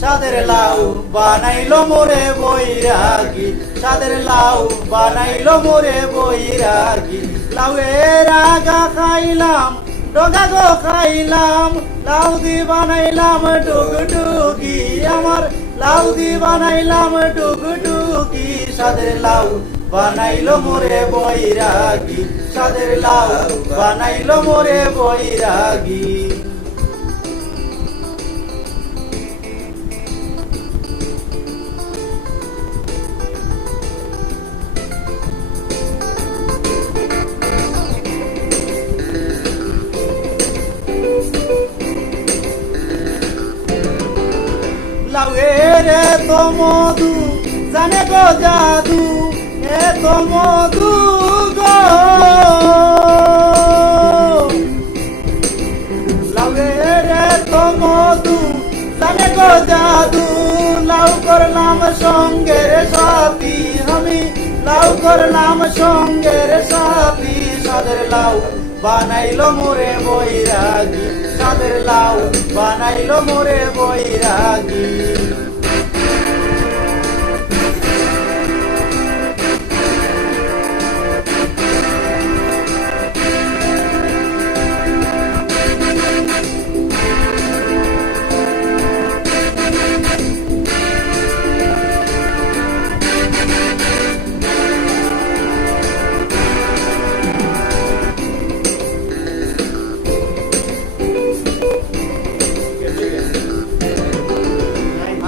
সাদের লাউ বানাইলো মোরে বৈরাগী, সাদের লাউ বানাইলো মোরে বৈরাগী। লাউয়ের আগা খাইলাম, ডগা গো খাইলাম, লাউ দি বানাইলাম টুকটুকি আমার, লাউ দি বানাইলাম টুকটুকি। সাদের লাউ বানাইলো মোরে বৈরাগী, সাদের লাউ বানাইলো মোরে বৈরাগী। লাউয়ের এত মধু জানে গো জাদু, এত মধু গো। লাউয়ের এত মধু জানে গো জাদু, লাউ করলাম সঙ্গের সাথী আমি, লাউ করলাম সঙ্গের সাথী। সাদের লাউ বানাইলো মোরে বৈরাগী, সাদের লাউ বানাইলো মোরে বৈরাগী।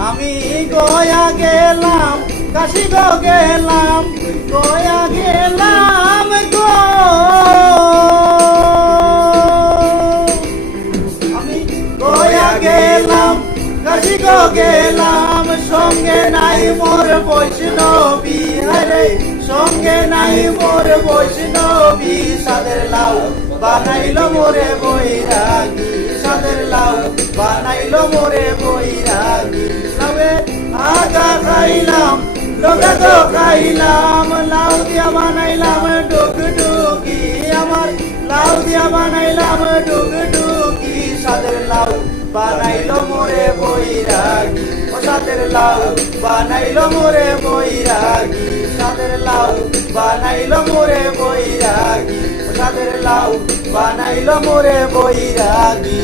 আমি গয়া গেলাম, কাশি গো গেলাম, গয়া গেলাম গো। আমি গয়া গেলাম, কাশি গো গেলাম, সঙ্গে নাই মোর বৈষ্ণবী, হরে সঙ্গে নাই মোর বৈষ্ণবী। সাদের লাউ বানাইলো মোরে বৈরাগী, সাদের লাউ বানাইলো মোরে বৈরাগী। লাউয়ের আগা খাইলাম, ডগা গো খাইলাম, লাউ দিয়া বানাইলাম টুকটুকি আমার, লাউ দিয়া বানাইলাম টুকটুকি। সাদের লাউ বানাইলো মোরে বৈরাগী, ও সাদের লাউ বানাইলো মোরে বৈরাগী, সাদের লাউ বানাইলো মোরে বৈরাগী, ও সাদের লাউ বানাইলো মোরে বৈরাগী।